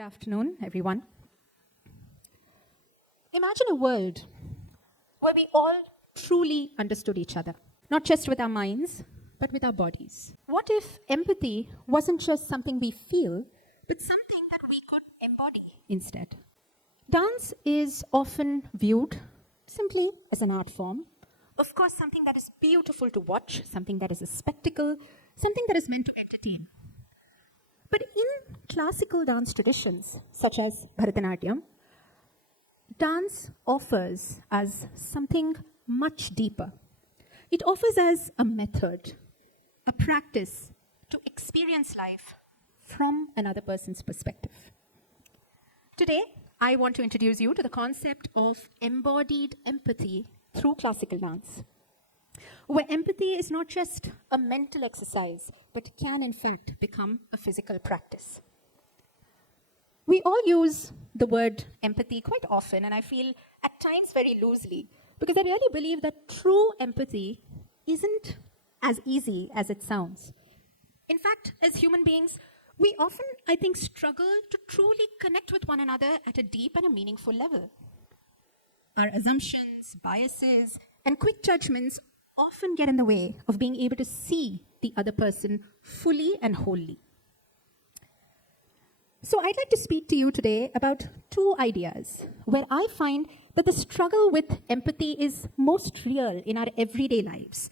Good afternoon, everyone. Imagine a world where we all truly understood each other, not just with our minds, but with our bodies. What if empathy wasn't just something we feel, but something that we could embody instead? Dance is often viewed simply as an art form. Of course, something that is beautiful to watch, something that is a spectacle, something that is meant to entertain. But in classical dance traditions, such as Bharatanatyam, dance offers us something much deeper. It offers us a method, a practice to experience life from another person's perspective. Today, I want to introduce you to the concept of embodied empathy through classical dance, where empathy is not just a mental exercise, but can in fact become a physical practice. We all use the word empathy quite often, and I feel at times very loosely, because I really believe that true empathy isn't as easy as it sounds. In fact, as human beings, we often, I think, struggle to truly connect with one another at a deep and a meaningful level. Our assumptions, biases, and quick judgments often get in the way of being able to see the other person fully and wholly. So I'd like to speak to you today about two ideas where I find that the struggle with empathy is most real in our everyday lives,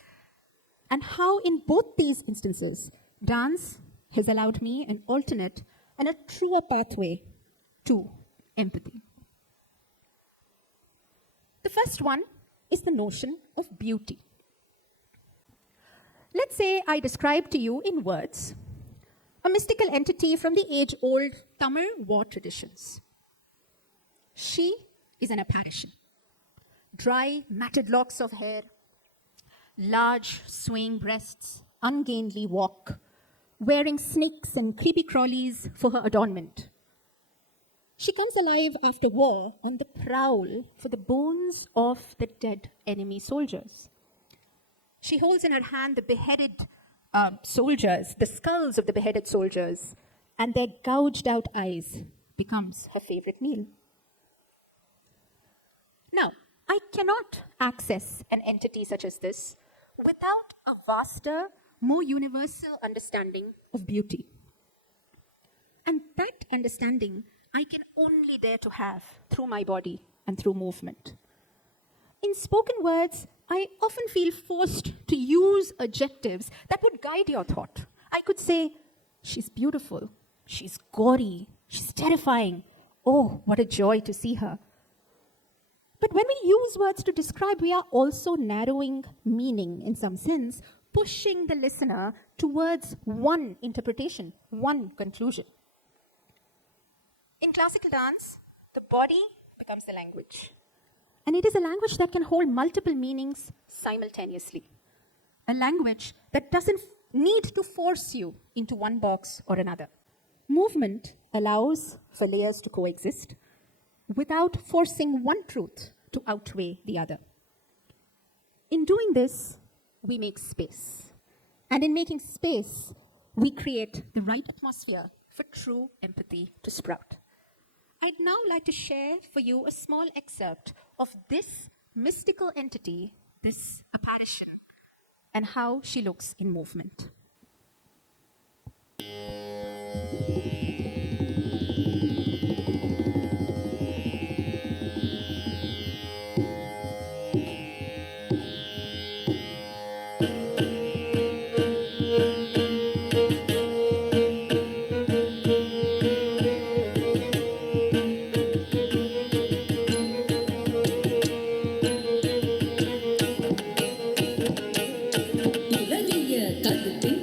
and how in both these instances, dance has allowed me an alternate and a truer pathway to empathy. The first one is the notion of beauty. Let's say I describe to you in words a mystical entity from the age-old Tamil war traditions. She is an apparition. Dry, matted locks of hair, large, swaying breasts, ungainly walk, wearing snakes and creepy crawlies for her adornment. She comes alive after war on the prowl for the bones of the dead enemy soldiers. She holds in her hand the beheaded soldiers, the skulls of the beheaded soldiers, and their gouged out eyes becomes her favorite meal. Now, I cannot access an entity such as this without a vaster, more universal understanding of beauty. And that understanding I can only dare to have through my body and through movement. In spoken words, I often feel forced to use adjectives that would guide your thought. I could say, she's beautiful, she's gory, she's terrifying. Oh, what a joy to see her. But when we use words to describe, we are also narrowing meaning in some sense, pushing the listener towards one interpretation, one conclusion. In classical dance, the body becomes the language. And it is a language that can hold multiple meanings simultaneously. A language that doesn't need to force you into one box or another. Movement allows for layers to coexist without forcing one truth to outweigh the other. In doing this, we make space. And in making space, we create the right atmosphere for true empathy to sprout. I'd now like to share for you a small excerpt of this mystical entity, this apparition, and how she looks in movement. கருத்தை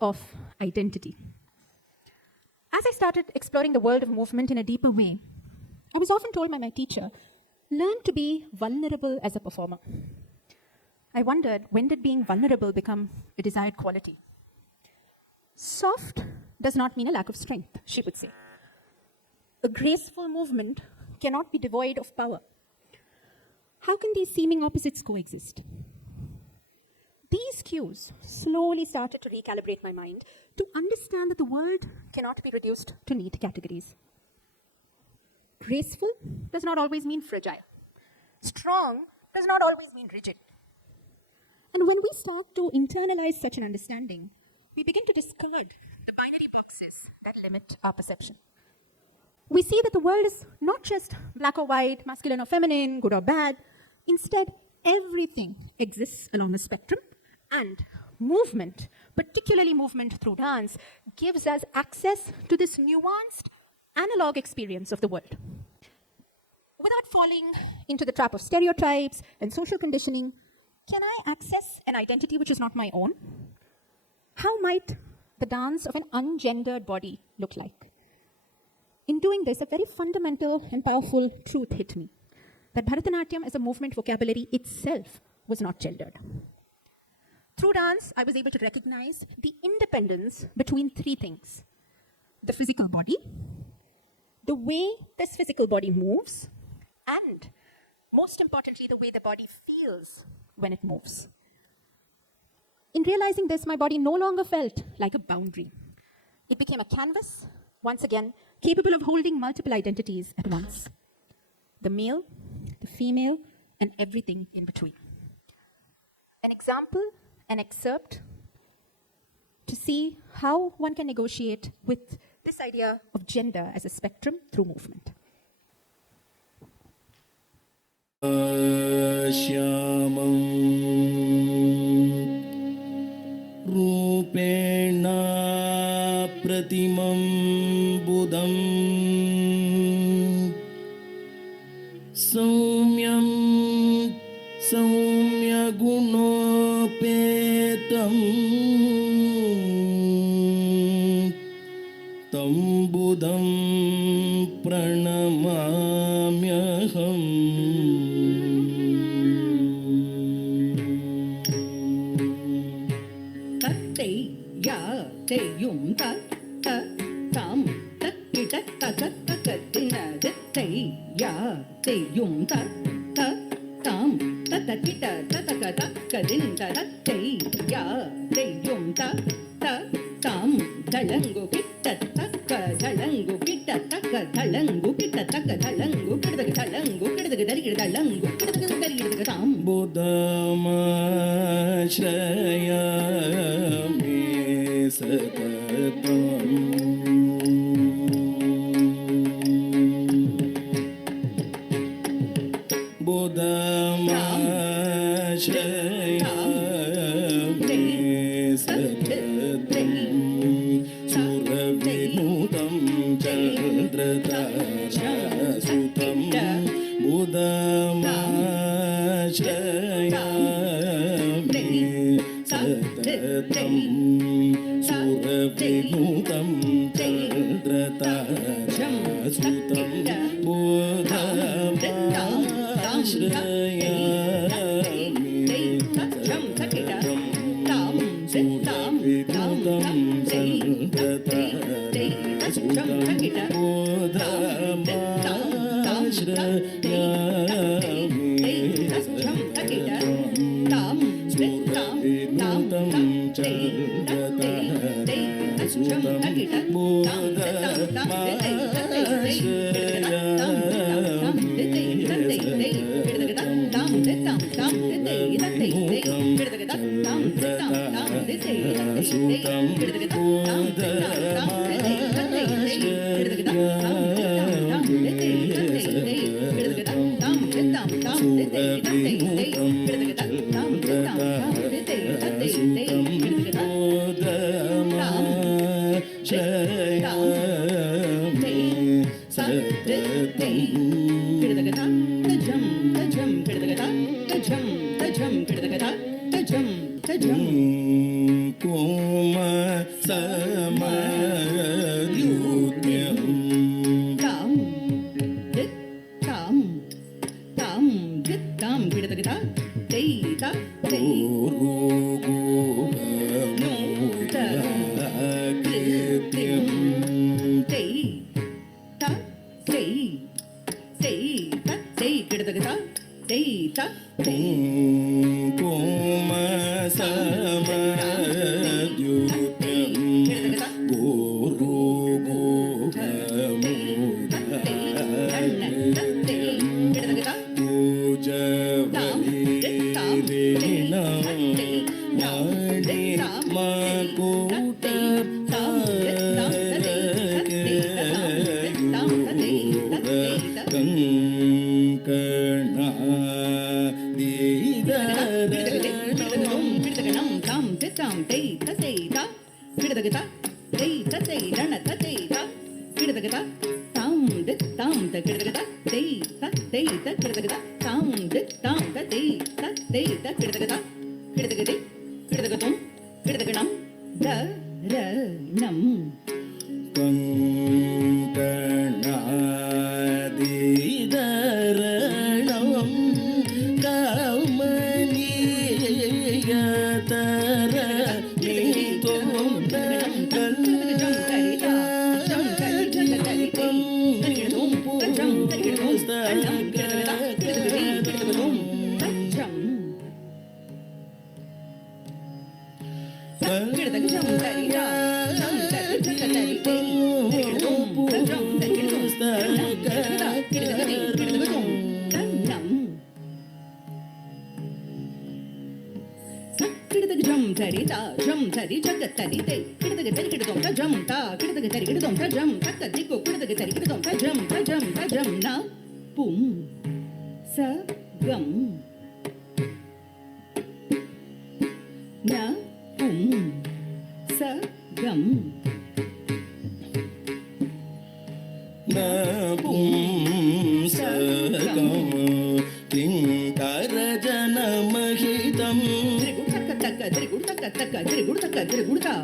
of identity. As I started exploring the world of movement in a deeper way, I was often told by my teacher, learn to be vulnerable as a performer. I wondered, when did being vulnerable become a desired quality? Soft does not mean a lack of strength, she would say. A graceful movement cannot be devoid of power. How can these seeming opposites coexist? These cues slowly started to recalibrate my mind to understand that the world cannot be reduced to neat categories. Graceful does not always mean fragile. Strong does not always mean rigid. And when we start to internalize such an understanding, we begin to discard the binary boxes that limit our perception. We see that the world is not just black or white, masculine or feminine, good or bad. Instead, everything exists along a spectrum, and movement, particularly movement through dance, gives us access to this nuanced, analog experience of the world. Without falling into the trap of stereotypes and social conditioning, can I access an identity which is not my own? How might the dance of an ungendered body look like? In doing this, a very fundamental and powerful truth hit me, that Bharatanatyam as a movement vocabulary itself was not gendered. Through dance, I was able to recognize the independence between three things: the physical body, the way this physical body moves, and most importantly, the way the body feels when it moves. In realizing this, my body no longer felt like a boundary. It became a canvas, once again, capable of holding multiple identities at once: the male, the female, and everything in between. An example, an excerpt to see how one can negotiate with this idea of gender as a spectrum through movement. Shyamam Rupena Pratimam Buddham Saumyam Saumya Gunopetam Tam Buddham Pranamamyaham. Yum ta ta tam ta kita ta ta ta ta tina ta tay ya tay yum ta ta tam ta ta kita ta ta ta ta ka din ta ta tay ya tay yum ta ta tam dhalangu kita ta ka dhalangu kita ta ka dhalangu kita ta ka dhalangu kita ka dhalangu kita ka dari kita dhalangu kita ka dari kita tam Buddhamashayami Satatam Buddhamashayami Satatam Suravinutam Chandratarasutam Buddhamashayami Satatam Suravinutam Chandratarasutam Buddhamashayami Satatam Suravinutam Chandratarasutam Buddhamashayami Satatam Suravinutam Chandratarasutam Kuma समयुज्यम् தாம் தித் தாம் தாம் தித் தாம் கிடதகதா தெய் தா தெய் தெய் தா தெய் தெய் தா தெய் கிடதகதா தெய் தா தெய்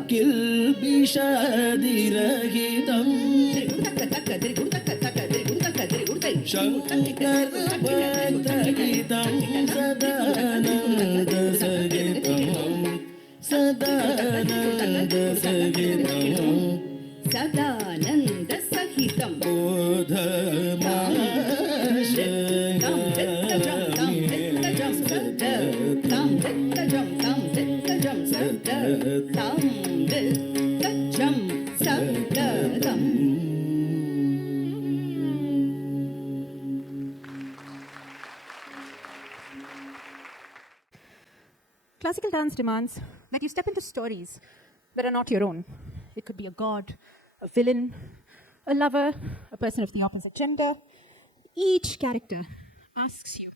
किल्बिषादिरहितं शङ्करभक्तहितं सदानन्दसहितं सदानन्दसहितं Classical dance demands that you step into stories that are not your own. It could be a god, a villain, a lover, a person of the opposite gender. Each character asks you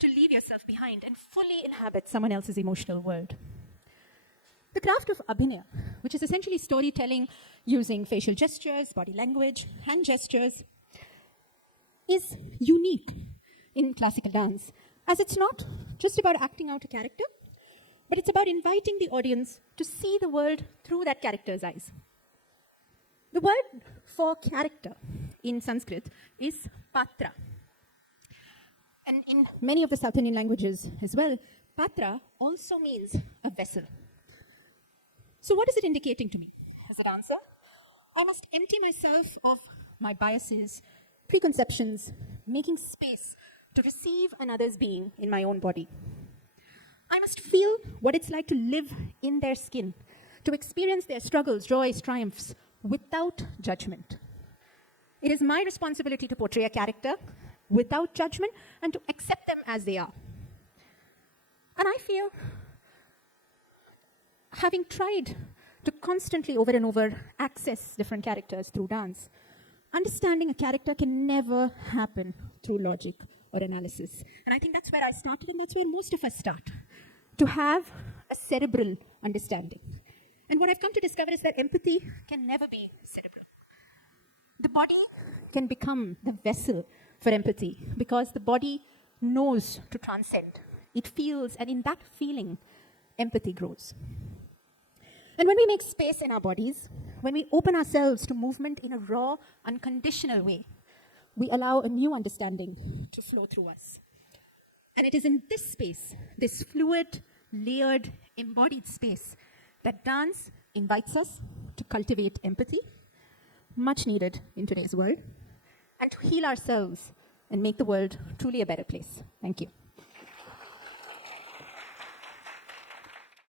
to leave yourself behind and fully inhabit someone else's emotional world. The craft of abhinaya, which is essentially storytelling using facial gestures, body language, hand gestures, is unique in classical dance, as it's not just about acting out a character, but it's about inviting the audience to see the world through that character's eyes. The word for character in Sanskrit is patra. And in many of the South Indian languages as well, patra also means a vessel. So what is it indicating to me as a dancer? I must empty myself of my biases, preconceptions, making space to receive another's being in my own body. I must feel what it's like to live in their skin, to experience their struggles, joys, triumphs, without judgment. It is my responsibility to portray a character without judgment and to accept them as they are. And I feel, having tried to constantly over and over access different characters through dance, understanding a character can never happen through logic or analysis. And I think that's where I started, and that's where most of us start, to have a cerebral understanding. And what I've come to discover is that empathy can never be cerebral. The body can become the vessel for empathy because the body knows to transcend. It feels, and in that feeling, empathy grows. And when we make space in our bodies, when we open ourselves to movement in a raw, unconditional way, we allow a new understanding to flow through us. And it is in this space, this fluid, layered, embodied space, that dance invites us to cultivate empathy, much needed in today's world, and to heal ourselves and make the world truly a better place. Thank you.